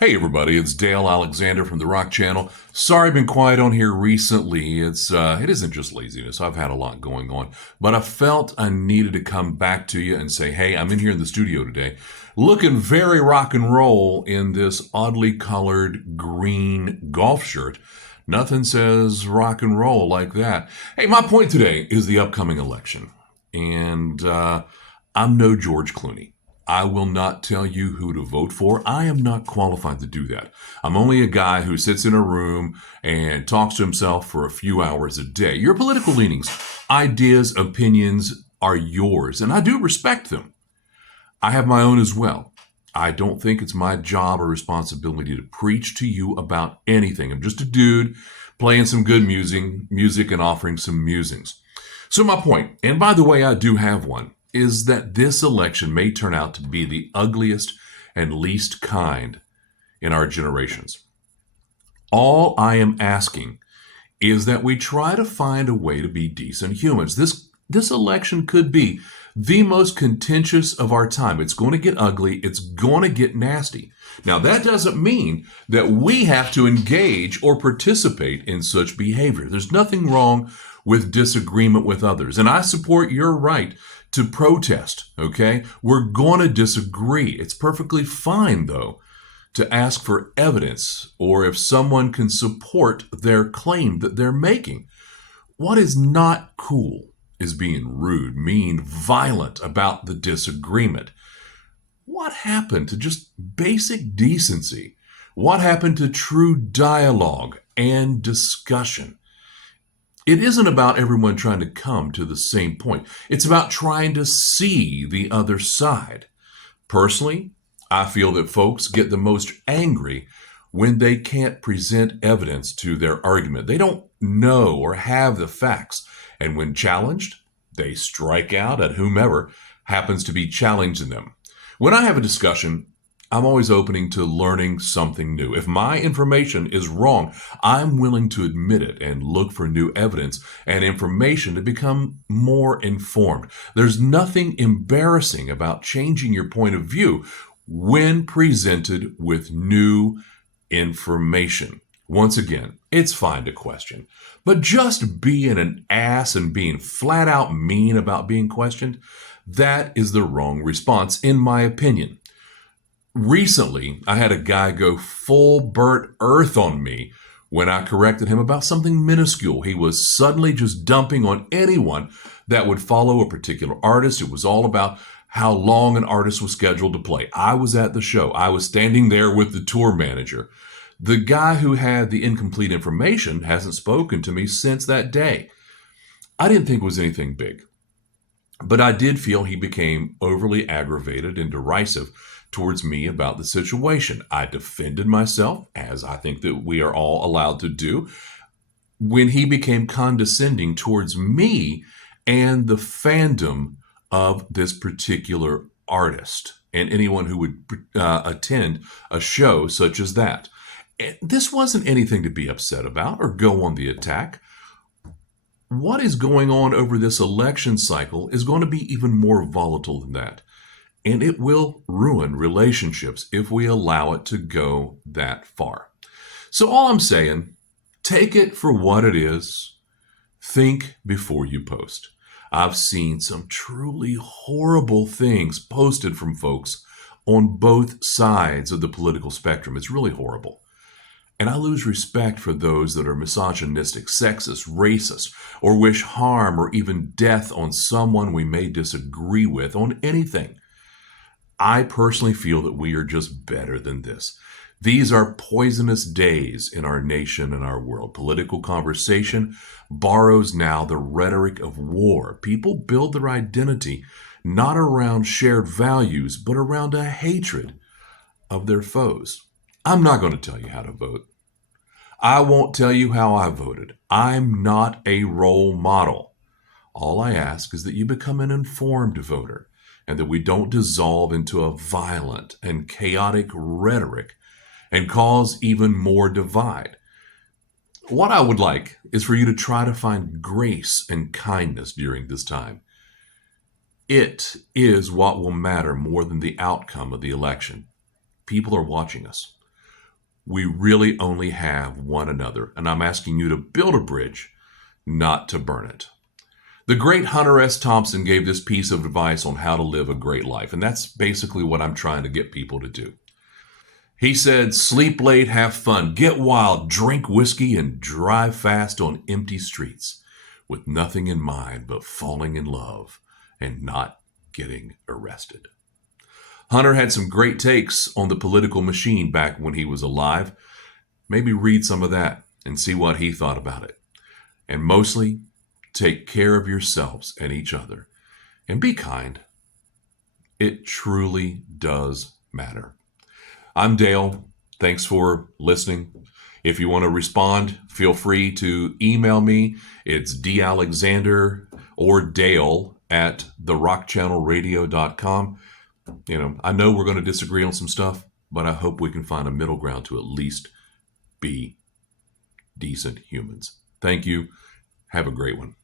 Hey everybody, it's Dale Alexander from the Rock Channel. Sorry I've been quiet on here recently. It isn't just laziness. I've had a lot going on, but I felt I needed to come back to you and say, hey, I'm in here in the studio today, looking very rock and roll in this oddly colored green golf shirt. Nothing says rock and roll like that. Hey, my point today is the upcoming election, and I'm no George Clooney. I will not tell you who to vote for. I am not qualified to do that. I'm only a guy who sits in a room and talks to himself for a few hours a day. Your political leanings, ideas, opinions are yours, and I do respect them. I have my own as well. I don't think it's my job or responsibility to preach to you about anything. I'm just a dude playing some good music and offering some musings. So my point, and by the way, I do have one, is that this election may turn out to be the ugliest and least kind in our generations. All I am asking is that we try to find a way to be decent humans. This election could be the most contentious of our time. It's going to get ugly. It's going to get nasty. Now, that doesn't mean that we have to engage or participate in such behavior. There's nothing wrong with disagreement with others. And I support your right to protest, okay? We're going to disagree. It's perfectly fine, though, to ask for evidence or if someone can support their claim that they're making. What is not cool is being rude, mean, violent about the disagreement. What happened to just basic decency? What happened to true dialogue and discussion? It isn't about everyone trying to come to the same point. It's about trying to see the other side. Personally, I feel that folks get the most angry when they can't present evidence to their argument. They don't know or have the facts. And when challenged, they strike out at whomever happens to be challenging them. When I have a discussion, I'm always open to learning something new. If my information is wrong, I'm willing to admit it and look for new evidence and information to become more informed. There's nothing embarrassing about changing your point of view when presented with new information. Once again, it's fine to question, but just being an ass and being flat out mean about being questioned, that is the wrong response, in my opinion. Recently, I had a guy go full burnt earth on me when I corrected him about something minuscule. He was suddenly just dumping on anyone that would follow a particular artist. It was all about how long an artist was scheduled to play. I was at the show. I was standing there with the tour manager. The guy who had the incomplete information hasn't spoken to me since that day. I didn't think it was anything big, but I did feel he became overly aggravated and derisive towards me about the situation. I defended myself, as I think that we are all allowed to do, when he became condescending towards me and the fandom of this particular artist and anyone who would attend a show such as that. This wasn't anything to be upset about or go on the attack. What is going on over this election cycle is going to be even more volatile than that. And it will ruin relationships if we allow it to go that far. So all I'm saying, take it for what it is. Think before you post. I've seen some truly horrible things posted from folks on both sides of the political spectrum. It's really horrible. And I lose respect for those that are misogynistic, sexist, racist, or wish harm or even death on someone we may disagree with on anything. I personally feel that we are just better than this. These are poisonous days in our nation and our world. Political conversation borrows now the rhetoric of war. People build their identity not around shared values, but around a hatred of their foes. I'm not going to tell you how to vote. I won't tell you how I voted. I'm not a role model. All I ask is that you become an informed voter and that we don't dissolve into a violent and chaotic rhetoric and cause even more divide. What I would like is for you to try to find grace and kindness during this time. It is what will matter more than the outcome of the election. People are watching us. We really only have one another, and I'm asking you to build a bridge, not to burn it. The great Hunter S. Thompson gave this piece of advice on how to live a great life, and that's basically what I'm trying to get people to do. He said, sleep late, have fun, get wild, drink whiskey, and drive fast on empty streets with nothing in mind but falling in love and not getting arrested. Hunter had some great takes on the political machine back when he was alive. Maybe read some of that and see what he thought about it. And mostly, take care of yourselves and each other. And be kind. It truly does matter. I'm Dale. Thanks for listening. If you want to respond, feel free to email me. It's dalexander or Dale at therockchannelradio.com. I know we're going to disagree on some stuff, but I hope we can find a middle ground to at least be decent humans. Thank you. Have a great one.